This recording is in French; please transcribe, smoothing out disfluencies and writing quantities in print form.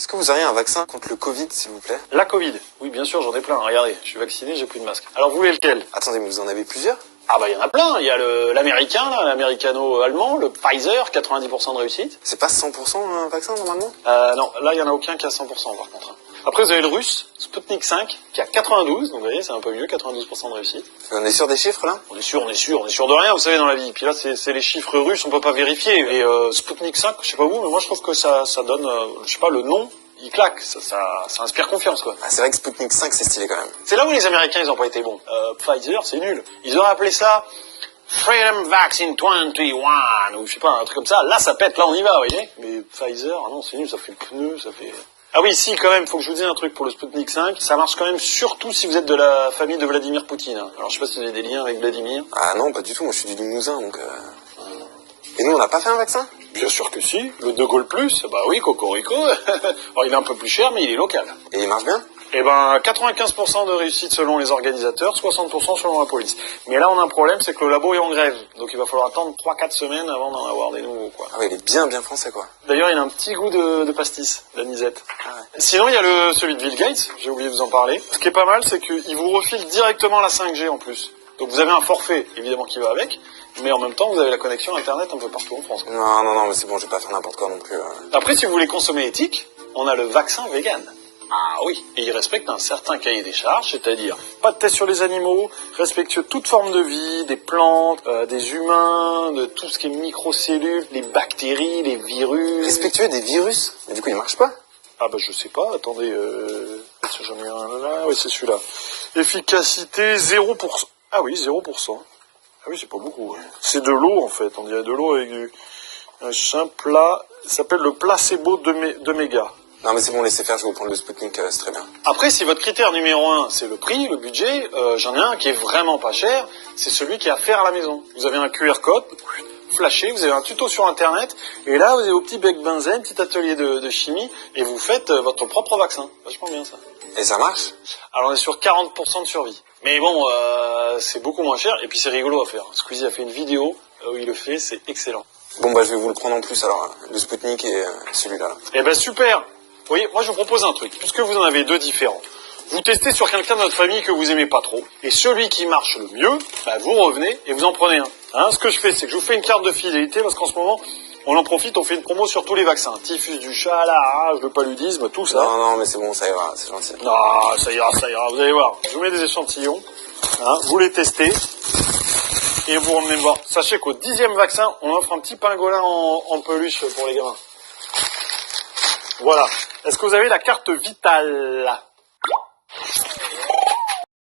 Est-ce que vous auriez un vaccin contre le Covid, s'il vous plaît? La Covid. Oui, bien sûr, j'en ai plein. Regardez, je suis vacciné, j'ai plus de masque. Alors, vous voulez lequel? Attendez, mais vous en avez plusieurs? Ah bah, il y en a plein. Il y a l'américain, là, l'américano-allemand, le Pfizer, 90% de réussite. C'est pas 100% un vaccin, normalement? Non, là, il y en a aucun qui a 100%, par contre. Après, vous avez le russe, Sputnik 5, qui a 92, donc vous voyez, c'est un peu mieux, 92% de réussite. On est sûr des chiffres, là? On est sûr de rien, vous savez, dans la vie. Puis là, c'est les chiffres russes, on peut pas vérifier. Et Sputnik 5, je sais pas vous, mais moi, je trouve que ça donne, je sais pas, le nom, il claque, ça inspire confiance, quoi. Ah, c'est vrai que Sputnik 5, c'est stylé, quand même. C'est là où les Américains, ils ont pas été bons. Pfizer, c'est nul. Ils auraient appelé ça Freedom Vaccine 21, ou je sais pas, un truc comme ça. Là, ça pète, là, on y va, vous voyez. Mais Pfizer, ah non, c'est nul, ça fait le pneu, ça fait... Ah oui, si, quand même, faut que je vous dise un truc pour le Sputnik 5. Ça marche quand même surtout si vous êtes de la famille de Vladimir Poutine. Alors, je sais pas si vous avez des liens avec Vladimir. Ah non, pas du tout, moi je suis du Limousin, donc... Et nous, on n'a pas fait un vaccin? Bien sûr que si. Le De Gaulle Plus, bah oui, cocorico. Alors, il est un peu plus cher, mais il est local. Et il marche bien? Eh ben, 95% de réussite selon les organisateurs, 60% selon la police. Mais là, on a un problème, c'est que le labo est en grève. Donc, il va falloir attendre 3-4 semaines avant d'en avoir des nouveaux, quoi. Ah ouais, il est bien français, quoi. D'ailleurs, il a un petit goût de pastis, l'anisette. Ah ouais. Sinon, il y a celui de Bill Gates, j'ai oublié de vous en parler. Ce qui est pas mal, c'est qu'il vous refile directement la 5G en plus. Donc, vous avez un forfait, évidemment, qui va avec. Mais en même temps, vous avez la connexion Internet un peu partout en France, quoi. Non, mais c'est bon, je vais pas faire n'importe quoi non plus. Après, si vous voulez consommer éthique, on a le vaccin vegan. Ah oui, et il respecte un certain cahier des charges, c'est-à-dire pas de tests sur les animaux, respectueux de toute forme de vie, des plantes, des humains, de tout ce qui est microcellules, les bactéries, les virus. Respectueux des virus? Mais du coup, il marche pas? Ah bah je sais pas, attendez, j'en ai un là, oui c'est celui-là. Efficacité 0%. Ah oui, 0%. Ah oui, c'est pas beaucoup. Ouais. C'est de l'eau en fait, on dirait de l'eau avec un simple plat, ça s'appelle le placebo de méga. Non mais c'est bon, laissez faire, je vais vous prendre le Sputnik, c'est très bien. Après, si votre critère numéro 1, c'est le prix, le budget, j'en ai un qui est vraiment pas cher, c'est celui qui est à faire à la maison. Vous avez un QR code, flashé, vous avez un tuto sur Internet, et là, vous avez vos petits becs benzène, petit atelier de chimie, et vous faites votre propre vaccin. Vachement bien, ça. Et ça marche? Alors, on est sur 40% de survie. Mais bon, c'est beaucoup moins cher, et puis c'est rigolo à faire. Squeezie a fait une vidéo où il le fait, c'est excellent. Bon bah, je vais vous le prendre en plus, alors, le Sputnik et celui-là. Eh ben, super! Vous voyez, moi je vous propose un truc, puisque vous en avez deux différents. Vous testez sur quelqu'un de votre famille que vous aimez pas trop, et celui qui marche le mieux, bah, vous revenez et vous en prenez un. Hein, ce que je fais, c'est que je vous fais une carte de fidélité, parce qu'en ce moment, on en profite, on fait une promo sur tous les vaccins. Typhus du chat, la rage, le paludisme, tout ça. Non, mais c'est bon, ça ira, c'est gentil. Non, ça ira, vous allez voir. Je vous mets des échantillons, hein, vous les testez, et vous revenez me voir. Sachez qu'au 10e vaccin, on offre un petit pingolin en peluche pour les gamins. Voilà. Est-ce que vous avez la carte vitale?